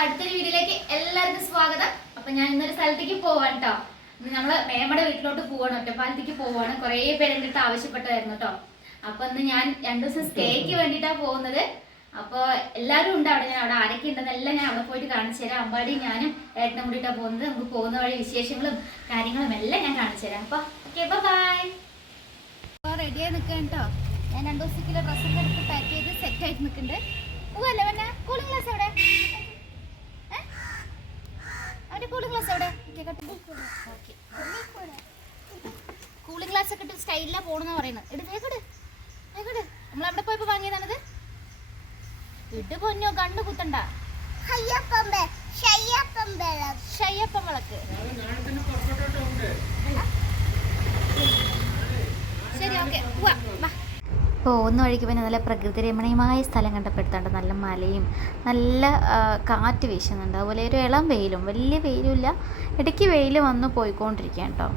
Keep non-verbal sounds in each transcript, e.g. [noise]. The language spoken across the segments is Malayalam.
അടുത്തൊരു വീഡിയോയിലേക്ക് എല്ലാവർക്കും സ്വാഗതം. അപ്പൊ ഞാൻ ഇന്നൊരു സ്ഥലത്തേക്ക് പോവാണ് കേട്ടോ നമ്മൾ മേമയുടെ വീട്ടിലോട്ട് പോവാണ്. ഒറ്റപ്പാലത്തേക്ക് പോവാണ്. കുറേ പേര് എന്നിട്ട് ആവശ്യപ്പെട്ടതായിരുന്നു കേട്ടോ അപ്പൊ ഇന്ന് ഞാൻ രണ്ടു ദിവസം സ്റ്റേക്ക് വേണ്ടിട്ടാ പോകുന്നത്. അപ്പൊ എല്ലാവരും ഉണ്ട് അവിടെ. ഞാൻ അവിടെ ആരൊക്കെ ഉണ്ടെന്നെല്ലാം ഞാൻ അവിടെ പോയിട്ട് കാണിച്ചു തരാം. അമ്പാടി ഞാനും ഏട്ടനും കൂടിയിട്ടാ പോകുന്നത്. നമുക്ക് പോകുന്ന വഴി വിശേഷങ്ങളും കാര്യങ്ങളും എല്ലാം ഞാൻ കാണിച്ചു തരാം. അപ്പൊ ഓക്കെ ബൈ റെഡിയായി നിൽക്കാൻ കേട്ടോ ഞാൻ രണ്ടു ദിവസത്തേക്കുള്ള ഡ്രസ്സൊക്കെ എടുത്ത് പാക്ക് ചെയ്ത് സെറ്റ് ആയിട്ട് നിൽക്കുന്നുണ്ട് പോവല്ലേ പിന്നെ കൂളിംഗ് ഗ്ലാസ് എവിടെ? അവന്റെ കൂളിംഗ് ഗ്ലാസ് എവിടെ? കൂളിംഗ് ഗ്ലാസ് ഒക്കെ ഇട്ട് സ്റ്റൈലിലാണ് പോണെന്ന് പറയുന്നത്. നമ്മൾ എവിടെ പോയപ്പോ വാങ്ങിയതാണത്. ഇട് പൊന്നോ കണ്ണു കുത്തണ്ട. ഷയ്യപ്പം വിളക്ക്. ശരി ഓക്കെ വാ പോകുന്ന വഴിക്ക് പിന്നെ നല്ല പ്രകൃതി രമണീയമായ സ്ഥലം കണ്ടപ്പെടുത്തുണ്ട് നല്ല മലയും നല്ല കാറ്റ് വീശുന്നുണ്ട്. അതുപോലെ ഒരു ഇളം വെയിലും വലിയ വെയിലുമില്ല. ഇടയ്ക്ക് വെയിൽ വന്ന് പോയിക്കൊണ്ടിരിക്കുകയാണ് കേട്ടോ.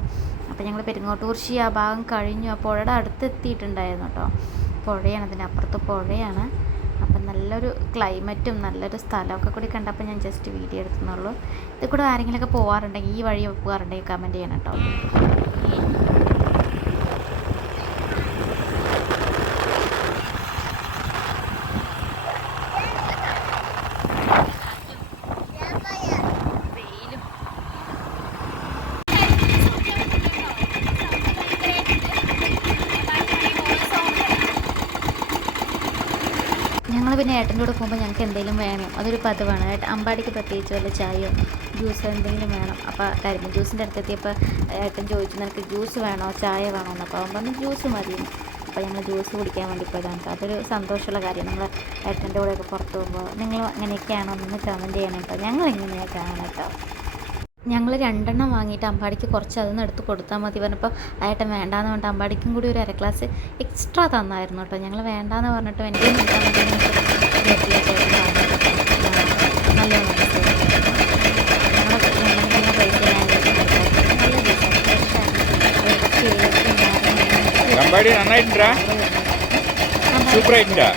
അപ്പോൾ ഞങ്ങൾ പെരുങ്ങോട്ടൂർശി ആ ഭാഗം കഴിഞ്ഞു. ആ പുഴയുടെ അടുത്ത് എത്തിയിട്ടുണ്ടായിരുന്നു കേട്ടോ. പുഴയാണ് അതിന്റെ അപ്പുറത്ത് പുഴയാണ്. അപ്പം നല്ലൊരു ക്ലൈമറ്റും നല്ലൊരു സ്ഥലമൊക്കെ കൂടി കണ്ടപ്പോൾ ഞാൻ ജസ്റ്റ് വീഡിയോ എടുത്തുന്നുള്ളൂ. ഇത് കൂടെ ആരെങ്കിലുമൊക്കെ പോകാറുണ്ടെങ്കിൽ ഈ വഴി പോകാറുണ്ടെങ്കിൽ കമന്റ് ചെയ്യണം കേട്ടോ വെയിലും ഞങ്ങൾ പിന്നെ ഏട്ടന്റെ കൂടെ പോകുമ്പോൾ ഞങ്ങൾക്ക് എന്തെങ്കിലും വേണം? അതൊരു പതിവാണ്. ഏട്ടാ അമ്പാടിക്ക് പ്രത്യേകിച്ച് വല്ല ചായയോ ജ്യൂസോ എന്തെങ്കിലും വേണം. അപ്പോൾ കരിമ്പ് ജ്യൂസിന്റെ അടുത്തെത്തിയപ്പോൾ ഏട്ടൻ ചോദിച്ചു നിനക്ക് ജ്യൂസ് വേണോ? ചായ വേണോ? എന്ന് അപ്പോൾ അവൻ പറഞ്ഞു ജ്യൂസ് മതി. അപ്പോൾ ഞങ്ങൾ ജ്യൂസ് കുടിക്കാൻ വേണ്ടി പോയതാണ്. അതൊരു സന്തോഷമുള്ള കാര്യം. നമ്മൾ ഏട്ടന്റെ കൂടെയൊക്കെ പുറത്ത് പോകുമ്പോൾ നിങ്ങൾ അങ്ങനെയൊക്കെയാണോ? എന്ന് കമന്റ് ചെയ്യണം കേട്ടോ ഞങ്ങൾ ഇങ്ങനെയൊക്കെയാണ് കേട്ടോ ഞങ്ങൾ രണ്ടെണ്ണം വാങ്ങിയിട്ട് അമ്പാടിക്ക് കുറച്ച് അതൊന്ന് എടുത്ത് കൊടുത്താൽ മതി പറഞ്ഞപ്പോൾ ആയിട്ട് വേണ്ടാന്ന് പറഞ്ഞിട്ട് അമ്പാടിക്കും കൂടി ഒരു അര ഗ്ലാസ് എക്സ്ട്രാ തന്നായിരുന്നു കേട്ടോ ഞങ്ങൾ വേണ്ടാന്ന് പറഞ്ഞിട്ട് എന്റെ നിൽക്കാൻ മതി എന്ന് പറഞ്ഞിട്ട് ഒരു അര ഗ്ലാസ് ഏട്ടൻ തന്നു. നല്ല മനസ്സിലായി ഞങ്ങളെ ഞങ്ങൾ തന്നെ പൈസ ഞാൻ നല്ല രസമാണ് കമ്പാടി നന്നായിട്ടുണ്ടാ? സൂപ്പറായിട്ടുണ്ടാ?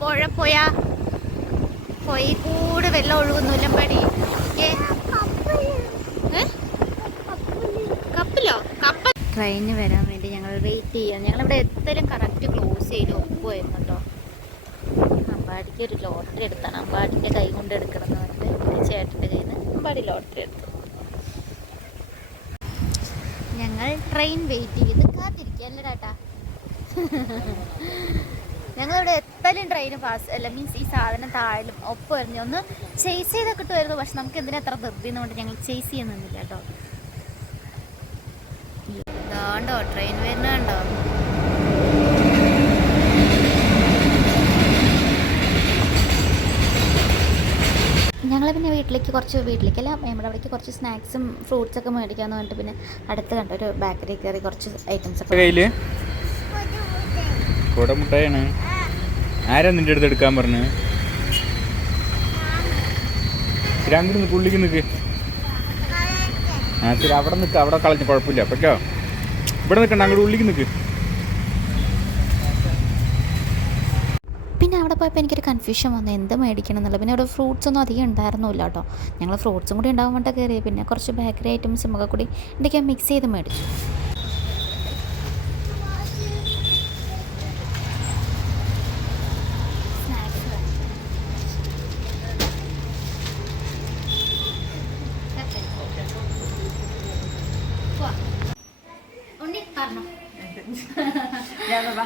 പുഴ പോയ വരാൻ വേണ്ടി ഞങ്ങൾ വെയിറ്റ് ചെയ്യാം. ഞങ്ങളിവിടെ എത്തലും കറക്റ്റ് ക്ലോസ് ചെയ്ത് ഒപ്പുമായിരുന്നു കേട്ടോ അമ്പാടിക്ക് ഒരു ലോട്ടറി എടുത്താണ്. അമ്പാടിന്റെ കൈ കൊണ്ട് എടുക്കണം എന്ന് പറഞ്ഞിട്ട് ചേട്ടന്റെ കയ്യിൽ നിന്ന് അമ്പാടി ലോട്ടറി എടുത്തു. ഞങ്ങൾ ട്രെയിൻ വെയിറ്റ് ചെയ്ത് കാത്തിരിക്കുക അല്ലേ ഞങ്ങളിവിടെ എത്തലും ട്രെയിൻ പാസ് അല്ല മീൻസ് ഈ സാധനം താഴിലും ഒപ്പം എറിഞ്ഞു ഒന്ന് ചേസ് ചെയ്താൽ കിട്ടുമായിരുന്നു പക്ഷെ നമുക്ക് എന്തിനാ അത്ര ധൃതി എന്നുകൊണ്ട് ഞങ്ങൾ ചേസ് ചെയ്യാൻ നിന്നില്ല കേട്ടോ. ഇതാണ്ടോ ട്രെയിൻ വരുന്നുണ്ടോ ഞങ്ങൾ പിന്നെ വീട്ടിലേക്ക് കുറച്ച് വീട്ടിലേക്കല്ല നമ്മുടെ അവിടേക്ക് കുറച്ച് സ്നാക്സും ഫ്രൂട്ട്സ് ഒക്കെ മേടിക്കാന്ന് പറഞ്ഞിട്ട് പിന്നെ അടുത്ത് കണ്ട ഒരു ബേക്കറി കയറി കുറച്ച് ഐറ്റംസ് ഒക്കെ കയ്യിൽ? കൂടെ മുട്ടായാണ്. ആരാ നിന്റെ അടുത്ത് എടുക്കാൻ പറഞ്ഞു? അങ്ങോട്ട് ഉള്ളിക്ക് നിൽക്ക് ആ ശരി അവിടെ നിൽക്ക് അവിടെ കളഞ്ഞ് കുഴപ്പമില്ല പറ്റോ ഇവിടെ നിൽക്കണ്ട അങ്ങോട്ട് ഉള്ളിക്ക് നിൽക്ക് പോയപ്പോൾ എനിക്കൊരു കൺഫ്യൂഷൻ വന്നു. എന്ത് മേടിക്കണം എന്നുള്ളത്? പിന്നെ അവിടെ ഫ്രൂട്ട്സ് ഒന്നും അധികം ഉണ്ടായിരുന്നില്ല കേട്ടോ. ഞങ്ങൾ ഫ്രൂട്ട്സും കൂടി ഉണ്ടാകാൻ വേണ്ടി കയറി. പിന്നെ കുറച്ച് ബേക്കറി ഐറ്റംസും ഒക്കെ കൂടി എന്തൊക്കെയാ മിക്സ് ചെയ്ത് മേടിച്ചു.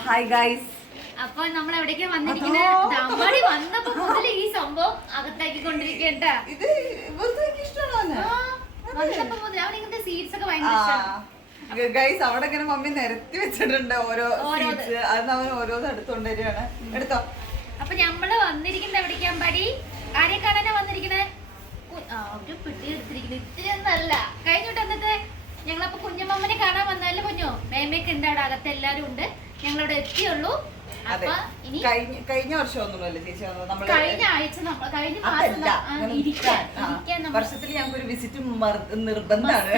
ഹായ് [laughs] ഗൈസ് അപ്പൊ നമ്മൾ എവിടേക്കാ വന്നിരിക്കുന്നത് അമ്പാടി വന്നപ്പോ മുതൽ ഈ സംഭവം അകത്താക്കി കൊണ്ടിരിക്കട്ട. ഇത് ഇഷ്ടമാണോ വന്നപ്പോ മുതൽ അവൻ ഇങ്ങനത്തെ സീഡ്സ് ഒക്കെ ഭയങ്കര ഇഷ്ടമാണ് ഗൈസ് അവിടെ ഇങ്ങനെ മമ്മി നിരത്തി വെച്ചിട്ടുണ്ട് ഓരോ. അത് അവൻ ഓരോന്ന് എടുത്തോണ്ട് വരികയാണ്. എടുത്തോ? അപ്പൊ നമ്മൾ വന്നിരിക്കുന്നത് എവിടേക്കാ പടി ആരെ കാണാനാ വന്നിരിക്കുന്നത് ഒരു പെട്ടി എടുത്തിരിക്കുന്നത് ഇത്തിരി ഒന്നല്ല. കഴിഞ്ഞിട്ട് എന്നിട്ട് ഞങ്ങളപ്പോ കുഞ്ഞമ്മമ്മനെ കാണാൻ വന്നാലും കുഞ്ഞോ? മേമയൊക്കെ ഉണ്ട് അവിടെ. അകത്ത് എല്ലാരും ഉണ്ട്. ഞങ്ങളവിടെ എത്തിയുള്ളൂ. അതെ. കഴിഞ്ഞ കഴിഞ്ഞ വർഷം ഒന്നുമല്ലേ ചേച്ചി നമ്മൾ കഴിഞ്ഞ ആഴ്ച നമ്മൾ കഴിഞ്ഞ മാസം വർഷത്തിൽ ഞങ്ങൾക്ക് ഒരു വിസിറ്റ് നിർബന്ധമാണ്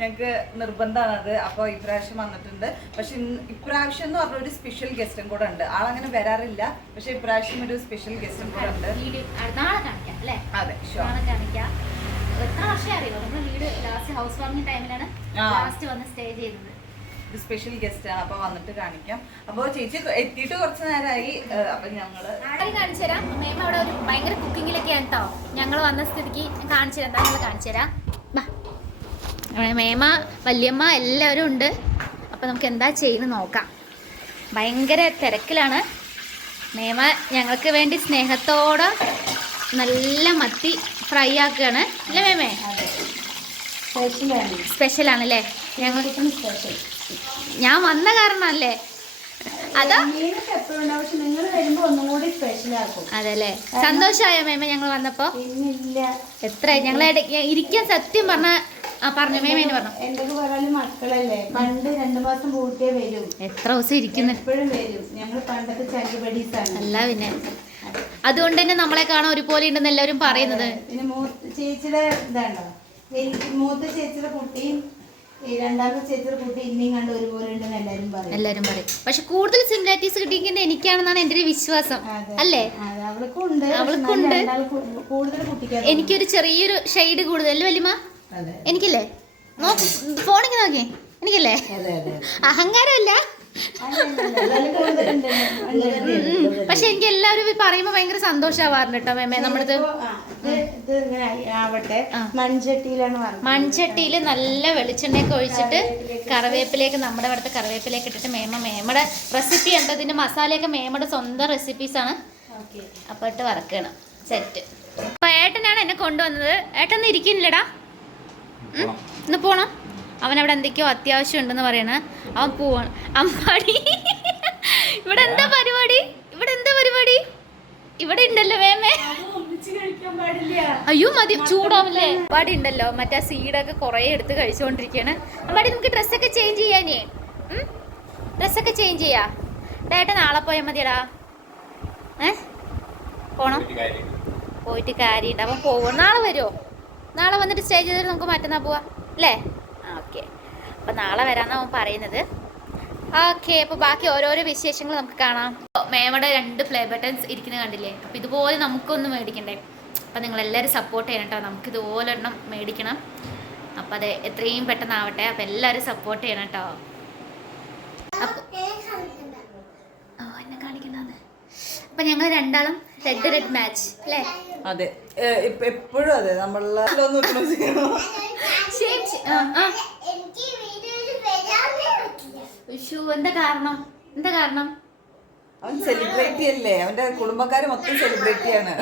ഞങ്ങൾക്ക് നിർബന്ധമാണ് അത്. അപ്പോൾ ഇപ്രാവശ്യം വന്നിട്ടുണ്ട്. പക്ഷെ ഇപ്രാവശ്യം എന്ന് പറഞ്ഞ ഒരു സ്പെഷ്യൽ ഗസ്റ്റും കൂടെ ഉണ്ട്. ആളങ്ങനെ വരാറില്ല. പക്ഷെ ഇപ്രാവശ്യം ഒരു സ്പെഷ്യൽ ഗസ്റ്റും കൂടെ ഉണ്ട്. അതെ എത്ര വർഷം അറിയോ? നമ്മൾ വീട് ലാസ്റ്റ് ഹൗസ് വാർമിംഗ് ടൈമിലാണ് ലാസ്റ്റ് വന്ന് സ്റ്റേ ചെയ്തത്. ഒരു സ്പെഷ്യൽ ഗസ്റ്റ് ആണ്. അപ്പൊ വന്നിട്ട് കാണിക്കാം. അപ്പൊ ചേച്ചി എത്തിയിട്ട് കുറച്ച് നേരമായി അപ്പൊ ഞങ്ങൾ കാണിച്ചു തരാം. മേമ അവിടെ ഒരു ഭയങ്കര കുക്കിങ്ങിലൊക്കെയാണ് കേട്ടോ ഞങ്ങൾ വന്ന സ്ഥിതിക്ക് കാണിച്ചു തരാം. ഞങ്ങൾ കാണിച്ചു തരാം? മേമ വല്യമ്മ എല്ലാവരും ഉണ്ട്. അപ്പം നമുക്ക് എന്താ ചെയ്യുന്നത് നോക്കാം. ഭയങ്കര തിരക്കിലാണ്. മേമ ഞങ്ങൾക്ക് വേണ്ടി സ്നേഹത്തോടെ നല്ല മത്തി ഫ്രൈ ആക്കുകയാണ്. അല്ലേ മേമേ? സ്പെഷ്യലാണല്ലേ ഞങ്ങൾ ഞാൻ വന്ന കാരണല്ലേ അതാ അതല്ലേ? സന്തോഷമായോ മേമ ഞങ്ങൾ വന്നപ്പോ? എത്ര ഞങ്ങൾ ഇരിക്കാൻ സത്യം പറഞ്ഞ പറഞ്ഞു. മേമേന് പറഞ്ഞു. എന്തൊക്കെ പറയാനും മക്കളല്ലേ? പണ്ട് രണ്ടു മാസം പൂട്ടിയേ വരും. എത്ര ദിവസം ഇരിക്കുന്നു? എപ്പോഴും വരും. ഞങ്ങൾ പണ്ടത്തെ ചങ്കുപടീസാണ് അല്ല പിന്നെ. അതുകൊണ്ട് തന്നെ നമ്മളെ കാണാൻ ഒരുപോലെ ഉണ്ടെന്ന് എല്ലാവരും പറയുന്നത്. പിന്നെ ചേച്ചിയുടെ ഇതാണോ മൂത്ത ചേച്ചിയുടെ കുട്ടിയും എല്ലാരും പറയും. പക്ഷെ കൂടുതൽ സിമിലാരിറ്റീസ് കിട്ടിയിരിക്കുന്നത് എനിക്കാണെന്നാണ് എന്റെ ഒരു വിശ്വാസം. അല്ലേ? അവൾക്കുണ്ട് എനിക്കൊരു ചെറിയൊരു ഷെയ്ഡ് കൂടുതൽ. അല്ലേ വലിയ എനിക്കില്ലേ? നോക്ക് ഫോണിങ് നോക്കി എനിക്കില്ലേ? അഹങ്കാരമല്ല. പക്ഷെ എനിക്ക് എല്ലാവരും പറയുമ്പോ ഭയങ്കര സന്തോഷമാവാറുണ്ട് കേട്ടോ മേമേ. നമ്മുടെ ആവട്ടെ. മൺചട്ടിയിലാണ്. മൺചട്ടിയിൽ നല്ല വെളിച്ചെണ്ണയൊക്കെ ഒഴിച്ചിട്ട് കറിവേപ്പിലേക്ക് നമ്മുടെ ഇവിടുത്തെ കറിവേപ്പിലേക്ക് ഇട്ടിട്ട് മേമ മേമയുടെ റെസിപ്പി ഉണ്ട് ഇതിന്റെ മസാലയൊക്കെ മേമയുടെ സ്വന്തം റെസിപ്പീസ് ആണ്. അപ്പൊ ഇട്ട് വറക്കണം. സെറ്റ് അപ്പൊ ഏട്ടനാണ് എന്നെ കൊണ്ടുവന്നത്. ഏട്ടൻ ഇരിക്കുന്നില്ലടാ? ഇന്ന് പോണം? അവൻ അവിടെ എന്തൊക്കെയോ അത്യാവശ്യം ഉണ്ടെന്ന് പറയണ. അവൻ പോവാണ്. അമ്മാടി ഇവിടെ എന്താ പരിപാടി? ഇവിടെ എന്താ പരിപാടി? അയ്യോ മതി. ചൂടാവില്ലേ? അമ്പാടി ഉണ്ടല്ലോ. മറ്റേ സീഡൊക്കെ കുറേ എടുത്ത് കഴിച്ചുകൊണ്ടിരിക്കുകയാണ് അമ്പാടി നമുക്ക് ഡ്രസ്സൊക്കെ ചേഞ്ച് ചെയ്യാനേ ഡ്രസ്സൊക്കെ ചേഞ്ച് ചെയ്യാ? ഡേട്ട നാളെ പോയാൽ മതിയടാ. ഏ? പോണം. പോയിട്ട് കാര്യമുണ്ട് അപ്പം പോകും നാളെ വരുമോ നാളെ വന്നിട്ട് സ്റ്റേ ചെയ്തിട്ട് നമുക്ക് മറ്റന്നാ പോവാം. അല്ലേ? ആ ഓക്കെ. അപ്പം നാളെ വരാമെന്നാണ് അവൻ പറയുന്നത്. ഓക്കെ അപ്പോൾ ബാക്കി ഓരോരോ വിശേഷങ്ങൾ നമുക്ക് കാണാം. മേമയുടെ രണ്ട് ഫ്ലേ ബട്ടൺസ് ഇരിക്കുന്നത് കണ്ടില്ലേ? അപ്പോൾ ഇതുപോലെ നമുക്കൊന്ന് മേടിക്കണ്ടേ? അപ്പോൾ നിങ്ങളെല്ലാവരും സപ്പോർട്ട് ചെയ്യണം കേട്ടോ. നമുക്ക് ഓലെണ്ണം മേടിക്കണം. അപ്പം അത് എത്രയും പെട്ടെന്നാവട്ടെ. അപ്പം എല്ലാവരും സപ്പോർട്ട് ചെയ്യണം കേട്ടോ. എന്നെ കാണിക്കണ്ടെന്ന്. അപ്പം ഞങ്ങൾ രണ്ടാളും റെഡ് റെഡ് മാച്ച് അല്ലേ? അതെ. എപ്പോഴും അതെ. നമ്മളെ എന്താ കാരണം? എന്താ കാരണം? അവൻ സെലിബ്രിറ്റി അല്ലേ? അവന്റെ കുടുംബക്കാര് മൊത്തം സെലിബ്രിറ്റി ആണ്.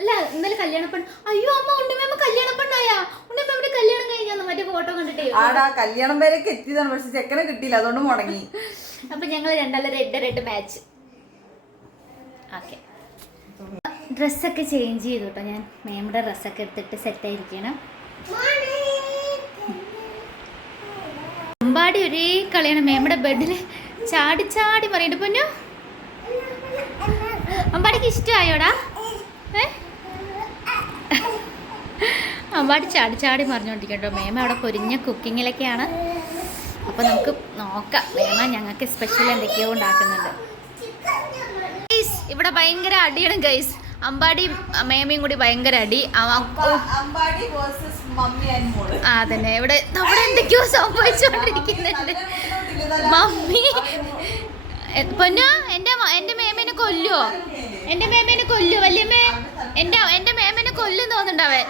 അല്ല ഇന്നലെ കല്യാണ പെണ്ണ് അയ്യോ അമ്മ ഉണ്ണിമേമ്മ കല്യാണ പെണ്ണായാ? ഉണ്ണിമേമ്മയുടെ കല്യാണം കഴിഞ്ഞാന്ന് മറ്റേ ഫോട്ടോ കണ്ടിട്ടേ ആടാ കല്യാണം വരെയൊക്കെ എത്തിയതാണ് പക്ഷെ ചെക്കനെ കിട്ടിയില്ല അതുകൊണ്ട് മുടങ്ങി. അപ്പൊ ഞങ്ങൾ രണ്ടാളും റെഡ് റെഡ് മാച്ച് ഓക്കെ ഡ്രസ്സൊക്കെ ചേഞ്ച് ചെയ്തു കേട്ടോ ഞാൻ. മേമയുടെ ഡ്രസ്സൊക്കെ എടുത്തിട്ട് സെറ്റ് ആയിരിക്കണം. അമ്പാടി ഒരേ കളിയാണ്. മേമയുടെ ബെഡിൽ ചാടി ചാടി മറിയിട്ട് പൊന്നു. അമ്പാടിക്ക് ഇഷ്ടമായോടാ? ഏ? അമ്പാടി ചാടി ചാടി മറിഞ്ഞോണ്ടിരിക്കട്ടോ. കേട്ടോ മേമ അവിടെ പൊരിഞ്ഞ കുക്കിങ്ങിലൊക്കെയാണ്. അപ്പോൾ നമുക്ക് നോക്കാം. മേമ ഞങ്ങൾക്ക് സ്പെഷ്യൽ എന്തൊക്കെയോ ഉണ്ടാക്കുന്നുണ്ട്. ഇവിടെ ഭയങ്കര അടിയാണ് ഗൈസ് അമ്പാടി മേമയും കൂടി ഭയങ്കര അടി. അതന്നെ ആ തന്നെ ഇവിടെ നമ്മുടെ എന്തൊക്കെയോ സംഭവിച്ചുകൊണ്ടിരിക്കുന്നുണ്ട് മമ്മി. പൊന്നു മ- എന്റെ മേമേനെ കൊല്ലുവോ? എന്റെ മേമേനെ കൊല്ലു വല്യമ്മേ? എന്റെ എന്റെ മേമേനെ കൊല്ലും തോന്നുന്നുണ്ടവൻ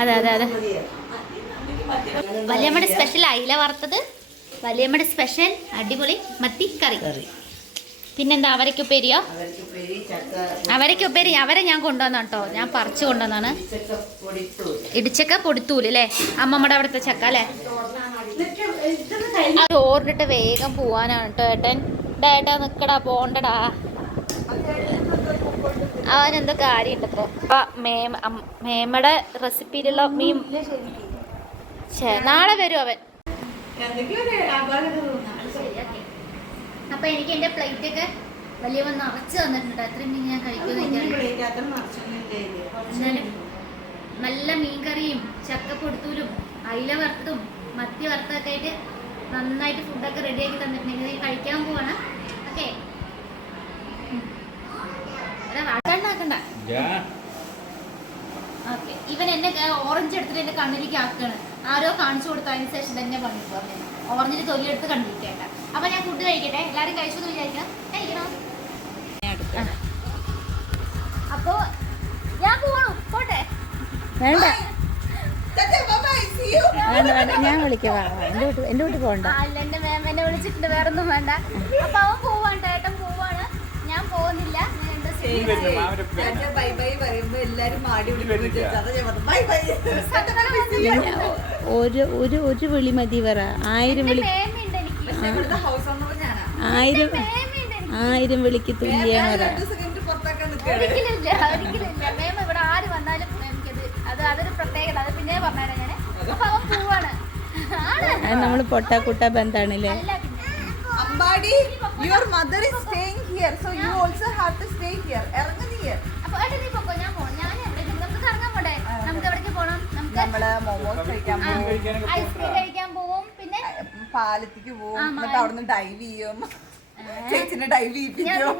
അതെ അതെ അതെ. വലിയമ്മയുടെ സ്പെഷ്യൽ അയില വറുത്തത്. വലിയമ്മയുടെ സ്പെഷ്യൽ അടിപൊളി മത്തി കറി കറി. പിന്നെന്താ അവരയ്ക്ക് ഉപ്പേരി അവരെ ഞാൻ കൊണ്ടുവന്ന കേട്ടോ ഞാൻ പറിച്ചു കൊണ്ടുവന്നാണ്. ഇടിച്ചക്ക പൊടിത്തൂൽ അല്ലേ അമ്മമ്മയുടെ അവിടുത്തെ ചക്ക അല്ലേ ചോറിട്ട് വേഗം പോവാനാണ് കേട്ടോ ഏട്ടൻ. ഡേട്ടാ നിക്കടാ പോണ്ടടാ. അവനെന്തോ കാര്യമുണ്ട് ഇപ്പൊ? അപ്പൊ മേമ മേമയുടെ റെസിപ്പിയിലുള്ള മീൻ. നാളെ വരും അവൻ. എന്തൊക്കെയോ അപ്പൊ എനിക്ക് എന്റെ പ്ലേറ്റ് ഒക്കെ വലിയ വന്ന് നിറച്ച് തന്നിട്ടുണ്ട്. അത്രയും മീൻ ഞാൻ കഴിക്കുന്നു നല്ല മീൻകറിയും ചക്കപ്പൊടുത്തൂലും അയില വറുത്തതും മത്തി വറുത്തതൊക്കെ ആയിട്ട് നന്നായിട്ട് ഫുഡൊക്കെ റെഡിയാക്കി തന്നിട്ടുണ്ട്. ഞാൻ കഴിക്കാൻ പോവാണ്. ഓക്കെ ഇവൻ എന്നെ ഓറഞ്ച് എടുത്തിട്ട് എന്റെ കണ്ണിലേക്ക് ആക്കാണ് ആരോ കാണിച്ചു കൊടുത്ത അതിന് ശേഷം തന്നെ പണി പറഞ്ഞു. ഓറഞ്ചിന് തൊലി എടുത്ത് കണ്ടിരിക്കേണ്ട. അപ്പൊ ഞാൻ ഫുഡ് കഴിക്കട്ടെ. എല്ലാരും കഴിച്ചു എന്ന് വിചാരിക്കണം. കഴിക്കണം? അപ്പോ ഞാൻ പോണു. പോട്ടെ. വേണ്ട. ഞാൻ വിളിക്കാം എന്റെ വീട്ടിൽ എന്റെ വീട്ടിൽ പോകണ്ട അല്ല എന്റെ മാം എന്നെ വിളിച്ചിട്ടുണ്ട്. വേറെ ഒന്നും വേണ്ട. അപ്പൊ അവൻ പോവാണ് ഏട്ടൻ പോവാണ്. ഞാൻ പോകുന്നില്ല. പറയുമ്പോ എല്ലാരും മാടി. ഒരു ഒരു ഒരു വിളി മതി പറ. ആയിരം വിളി ആയിരം ആയിരം വിളിക്ക് തുല്യാണ് നമ്മൾ പറ കുട്ട ദിവസം കഴിഞ്ഞിട്ട് പുറത്താക്കാൻ നിൽക്കുകയാണ്. ഒരിക്കലില്ല ഒരിക്കലില്ല ഇവിടെ ആര് വന്നാലും എനിക്കത് അത് അതൊരു പ്രത്യേകത. അത് പിന്നെ പറഞ്ഞുതരാം ഞാൻ. അപ്പൊ അവൻ പോവാണ്. ആണ്. നമ്മൾ പൊട്ടാക്കുട്ട ബന്ധാണല്ലേ? Ambadi your mother is staying here so you also have to stay here ഇറങ്ങ് ഹിയർ അപ്പോൾ ഏട്ടാ നീ പൊക്കോ? ഞാൻ പോണം. ഞാൻ എവിടേക്ക്? നമുക്ക് കറങ്ങാൻ പോണ്ടേ? നമുക്ക് എവിടേക്ക് പോണം? നമുക്ക് നമ്മൾ മോമോസ് കഴിക്കാൻ പോകും ഐസ്ക്രീം കഴിക്കാൻ പോവും. പാലത്തേക്ക് പോകും എന്നിട്ട് അവിടുന്ന് ഡൈവ് ചെയ്യും. ചേച്ചിനെ ഡൈവ് ചെയ്യിപ്പിക്കും.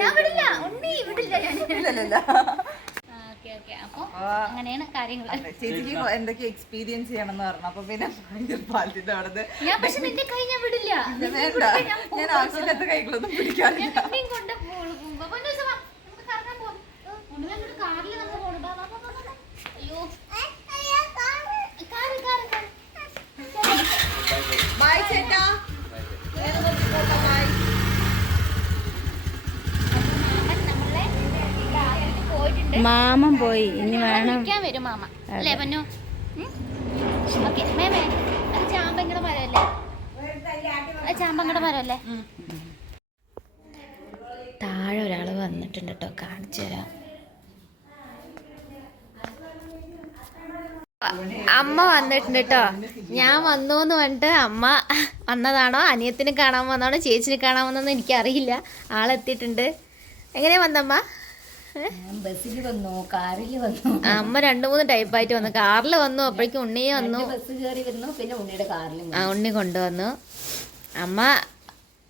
ഞാൻ വിടില്ല. ഉണ്ണി വിടില്ല ഇല്ലല്ല അങ്ങനെയാണ് കാര്യങ്ങൾ ചേച്ചിക്ക് എന്തൊക്കെ എക്സ്പീരിയൻസ് ചെയ്യണം എന്ന് പറഞ്ഞു. അപ്പൊ പിന്നെ ഭയങ്കര പാലത്തിന്റെ അവിടെ ഞാൻ പക്ഷെ നിന്റെ കൈ ഞാൻ വിടില്ല. ഞാൻ. ആവശ്യമില്ലാത്ത കൈകളൊന്നും പിടിക്കാറില്ല. കൊണ്ട് പോകും. അപ്പൊ പൊന്നു ദിവസം വാ. നമുക്ക് കറങ്ങാൻ പോവാം. ഏ, ഉണ്ണി വന്നിട്ട് കാറിൽ നമുക്ക് പോണം. വാ, വാ, വാ, വാ, വാ. അയ്യോ. Car, car, car. ബൈ ചേട്ടാ. ബൈ മാമൻ പോയി ഇനി വേണം. വരും മാമ. അല്ലേ പന്നു? ഓക്കെ മേമേ അത് ചാമ്പങ്ങയുടെ മരമല്ലേ അത് ചാമ്പങ്ങയുടെ മരമല്ലേ താഴെ ഒരാൾ വന്നിട്ടുണ്ട് കേട്ടോ കാണിച്ചു തരാം അമ്മ വന്നിട്ടുണ്ട് കേട്ടോ ഞാൻ വന്നു എന്ന് പറഞ്ഞിട്ട് അമ്മ വന്നതാണോ? അനിയത്തിന് കാണാൻ വന്നതാണോ? ചേച്ചിന് കാണാൻ വന്നതെന്ന് എനിക്കറിയില്ല. ആളെത്തിയിട്ടുണ്ട്. എങ്ങനെയാ വന്നമ്മ? ബസ്സിൽ വന്നു കാറിൽ വന്നു. അമ്മ രണ്ടു മൂന്ന് ടൈപ്പായിട്ട് വന്നു. കാറിൽ വന്നു അപ്പോഴേക്കും ഉണ്ണിയെ വന്നു. ബസ് കയറി വന്നു പിന്നെ ഉണ്ണിയുടെ കാറിൽ ആ ഉണ്ണി കൊണ്ടുവന്നു. അമ്മ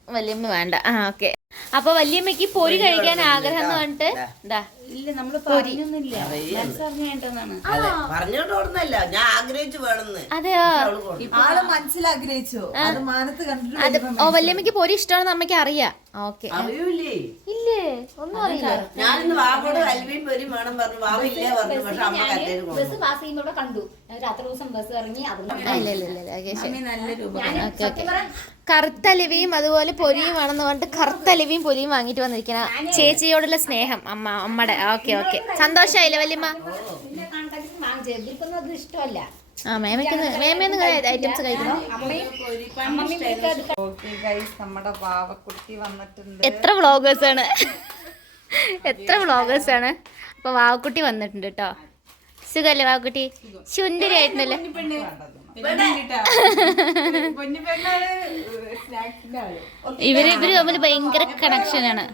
വല്യമ്മ വേണ്ട. ആ ഓക്കെ. അപ്പൊ വല്യമ്മക്ക് പൊരി കഴിക്കാൻ ആഗ്രഹം എന്ന് പറഞ്ഞിട്ട് ഇതാ ഇല്ല നമ്മൾ പറഞ്ഞൊന്നുമില്ല. അതെ പറഞ്ഞോണ്ടോടുന്നല്ല ഞാൻ ആഗ്രഹിച്ചു വേണമെന്ന് അതെയോ? ആൾ മനസ്സിൽ ആൾ മനസ്സിലാഗ്രഹിച്ചു അത് മാനത്ത് കണ്ടിട്ട് ഓ വല്യമ്മക്ക് പൊരി ഇഷ്ടമാണെന്ന് അമ്മയ്ക്ക് അറിയാം. ഓക്കെ. അറിയൂലേ ഇല്ലേ? ഒന്നും അറിയില്ല. ഞാനിന്ന് വാവോട് അൽവിയും പൊരി വേണം പറഞ്ഞു. വാവില്ലേ പറഞ്ഞു. പക്ഷെ അമ്മ കത്തേര് ബസ് പാസ് ചെയ്യുമ്പോൾ കണ്ടു. ഞാൻ രാത്രി ദിവസം ബസ് ഇറങ്ങി കറുത്തലിവിയും അതുപോലെ പൊരിയും വേണമെന്ന് പറഞ്ഞിട്ട് കറുത്തലിവിയും പൊരിയും വാങ്ങിട്ട് വന്നിരിക്കണ ചേച്ചിയോടുള്ള സ്നേഹം. അമ്മ അമ്മയുടെ ഓക്കെ ഓക്കെ. സന്തോഷമായില്ലേ വല്യമ്മ? ഇഷ്ടമല്ല ആ മേമയ്ക്ക് മേമയൊന്നും ഐറ്റംസ് ഗൈസ് നമ്മുടെ വാവക്കുട്ടി വന്നിട്ടുണ്ട് എത്ര വ്ളോഗേഴ്സ് ആണ്? എത്ര വ്ളോഗേഴ്സ് ആണ്? അപ്പൊ വാവക്കുട്ടി വന്നിട്ടുണ്ട് കേട്ടോ സുഖല്ലേ വാവക്കുട്ടി? സുന്ദരി ആൾ ഇവർ ഇവർ തമ്മിൽ ഭയങ്കര കണക്ഷൻ ആണ്.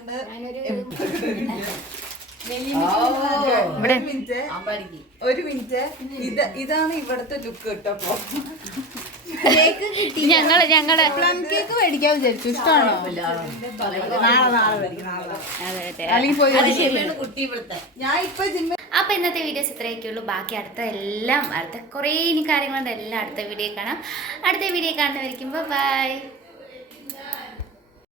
ഒരു മിനിറ്റ്. അമ്പാടിക്ക്. ഒരു മിനിറ്റ്. ഇത് ഇതാണ് ഇവിടുത്തെ ലുക്ക് കേട്ടോ ഞങ്ങൾ ഞങ്ങൾ. പ്ലം കേക്ക് മേടിക്കാൻ വിചാരിച്ചു. ഇഷ്ടമാണോ? ഞാൻ ഇപ്പൊ ജിമ്മ അപ്പോൾ ഇന്നത്തെ വീഡിയോസ് ഇത്രയൊക്കെ ഉള്ളൂ ബാക്കി അടുത്ത എല്ലാം അടുത്ത കുറേ ഇനി കാര്യങ്ങളുണ്ട്. എല്ലാം അടുത്ത വീഡിയോ കാണാം. അടുത്ത വീഡിയോ കാണുന്നവരിക്കുമ്പോ ബൈ